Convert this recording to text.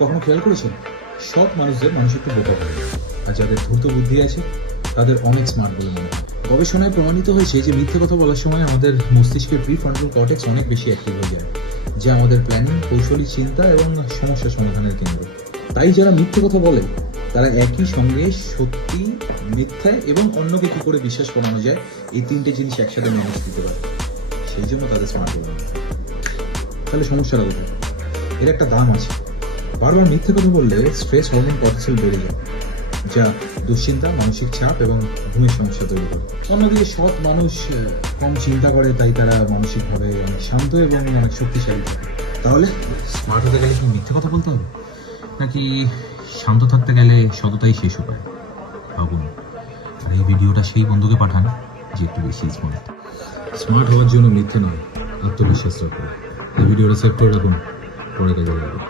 কখনো খেয়াল করেছেন সৎ মানুষদের মানুষ একটু বোকা করে, আর যাদের ধূর্ত বুদ্ধি আছে তাদের অনেক স্মার্ট বলে মনে হয়। গবেষণায় প্রমাণিত হয়েছে যে মিথ্যে কথা বলার সময় আমাদের মস্তিষ্কের প্রিফ্রন্টাল কর্টেক্স অনেক বেশি অ্যাক্টিভ হয়ে যায়, যা আমাদের প্ল্যানিং, কৌশলী চিন্তা এবং সমস্যা সমাধানের কেন্দ্র। তাই যারা মিথ্যে কথা বলে তারা একই সঙ্গে সত্যি, মিথ্যা এবং অন্যকে কি করে বিশ্বাস করানো যায় এই তিনটে জিনিস একসাথে ম্যানেজ দিতে পারে, সেই জন্য তাদের স্মার্ট বলে মনে হয়। তাহলে সমস্যাটা কোথায়? এর একটা দাম আছে। বারবার মিথ্যে কথা বললে স্ট্রেস হরমোন কর্টিসল বেড়ে যায়, যা দুশ্চিন্তা, মানসিক চাপ এবং ঘুমের সমস্যা তৈরি করে। অন্যদিকে সৎ মানুষ কম চিন্তা করে, তাই তারা মানসিকভাবে অনেক শান্ত এবং অনেক শক্তিশালী থাকে। তাহলে স্মার্ট হতে গেলে কি মিথ্যে কথা বলতে হবে, নাকি শান্ত থাকতে গেলে সততাই শেষ উপায়? ভাবুন। আর এই ভিডিওটা সেই বন্ধুকে পাঠান যে একটু বেশি স্মার্ট। স্মার্ট হওয়ার জন্য মিথ্যে নয়, আত্মবিশ্বাস রাখুন। এই ভিডিওটা সেভ করে রাখুন, পরে কাজে লাগবে।